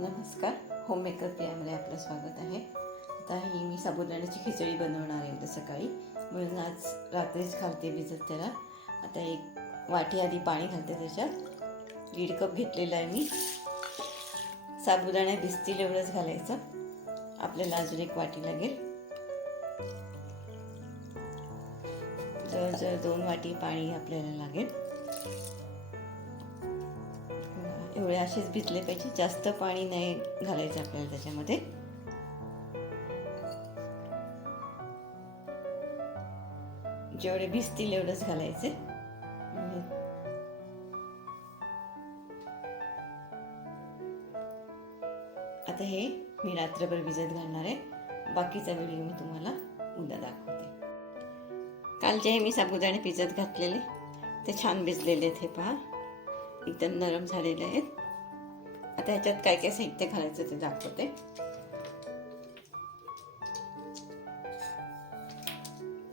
नमस्कार. Home maker प्रियामध्ये आपलं स्वागत आहे. आता ही मी साबुदाण्याची खिचडी बनवणार आहे उद्या सकाळी. म्हणून आज रात्रीच घालते भिजत त्याला. आता एक वाटी आधी पाणी घालते त्याच्यात. दीड कप घेतलेलं आहे मी. साबुदाणा भिजतील एवढंच घालायचं. आपल्याला अजून एक वाटी लागेल. जवळजवळ दोन वाटी पाणी आपल्याला लागेल. एवढे असेच भिजले पाहिजे. जास्त पाणी नाही घालायचं आपल्याला त्याच्यामध्ये. जेवढे भिजतील एवढंच घालायचे. आता हे मी रात्रभर भिजत घालणार आहे. बाकीचा व्हिडिओ मी तुम्हाला उद्या दाखवते. कालचे हे मी साबुदाणे भिजत घातलेले. ते छान भिजलेले आहेत हे पहा. एकदम नरम झालेले आहेत. आता ह्याच्यात काय काय साहित्य घालायचं ते दाखवते.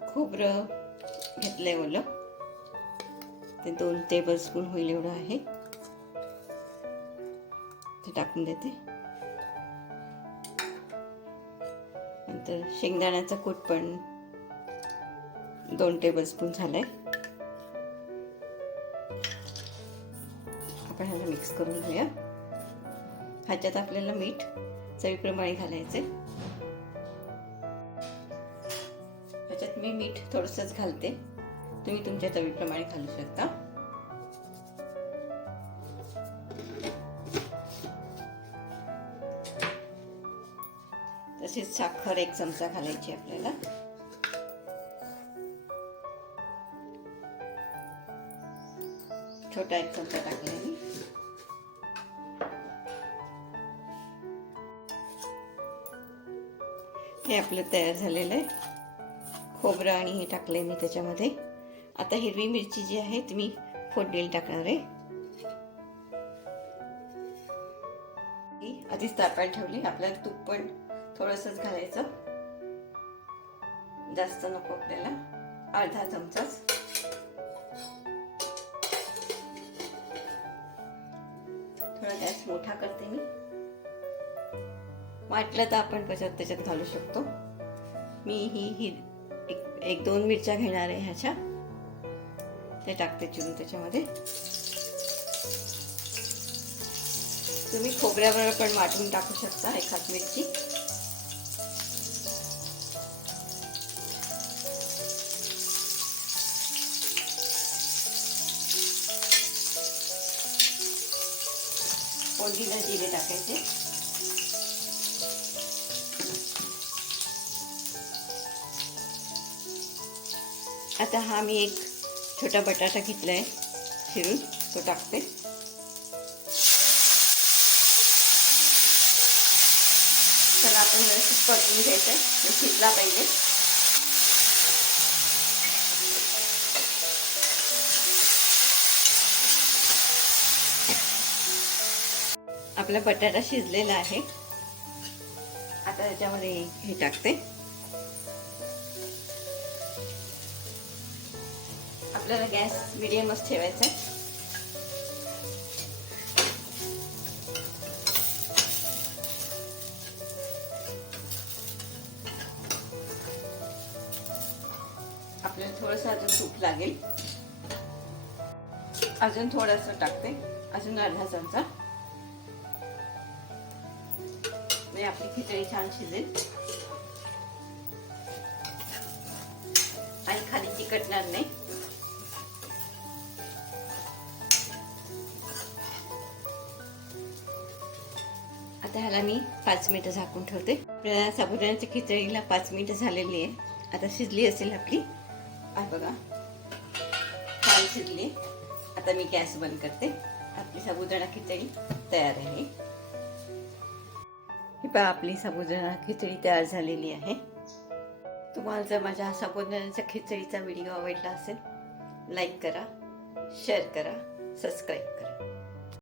खोबरं घेतलंय ओलं. ते दोन टेबल स्पून होईल एवढं आहे. ते टाकून देते. नंतर शेंगदाण्याचा कूट पण दोन टेबल स्पून झालाय. आपण ह्याला मिक्स करून घेऊया. ह्याच्यात आपल्याला मीठ चवीप्रमाणे घालायचे. ह्याच्यात मी मीठ थोडंसंच घालते. तुम्ही तुमच्या चवीप्रमाणे घालू शकता. तसेच साखर एक चमचा घालायची आपल्याला. छोटा एक चमचा टाकला मी. हे आपलं तयार झालेलं आहे. खोबरं आणि हे टाकलं आहे मी त्याच्यामध्ये. आता हिरवी मिरची जी आहे ती मी फोडणीला टाकणार आहे. आधीच तापायला ठेवली. आपल्याला तूप पण थोडंसंच घालायचं. जास्त नको आपल्याला. अर्धा चमचाच. थोडा गॅस मोठा करते मी. वाटलं तर आपण कशात त्याच्यात घालू शकतो. मी ही ही एक एक दोन मिरच्या घेणार आहे ह्याच्या. ते टाकते चिरून त्याच्यामध्ये. तुम्ही खोबऱ्यावर पण वाटून टाकू शकता एखाद मिरची. फोडणीला जिरे टाकायचे. आता हा मी एक छोटा बटाटा घेतला आहे चिरून तो टाकते. तर आपण व्यवस्थित परतून घ्यायचं आहे शिजला पाहिजे. आपला बटाटा शिजलेला आहे. आता त्याच्यामध्ये हे टाकते. आपल्याला गॅस मिडियमच ठेवायचा आहे आपल्याला थोडंसं अजून तूप लागेल. अजून थोडंसं टाकते. अजून अर्धा चमचा. म्हणजे आपली खिचडी छान शिजेल. आणि खाली चिकटणार नाही. आता ह्याला मी पाच मिनिटं झाकून ठेवते. आपल्याला साबुदाण्याच्या खिचडीला पाच मिनिटं झालेली आहे. आता शिजली असेल आपली. आ बघा छान शिजली. आता मी गॅस बंद करते. आपली साबुदाणा खिचडी तयार आहे. ही पहा आपली साबुदाणा खिचडी तयार झालेली आहे. तुम्हाला जर माझ्या साबुदाण्याच्या खिचडीचा व्हिडिओ आवडला असेल लाईक करा शेअर करा सबस्क्राईब करा.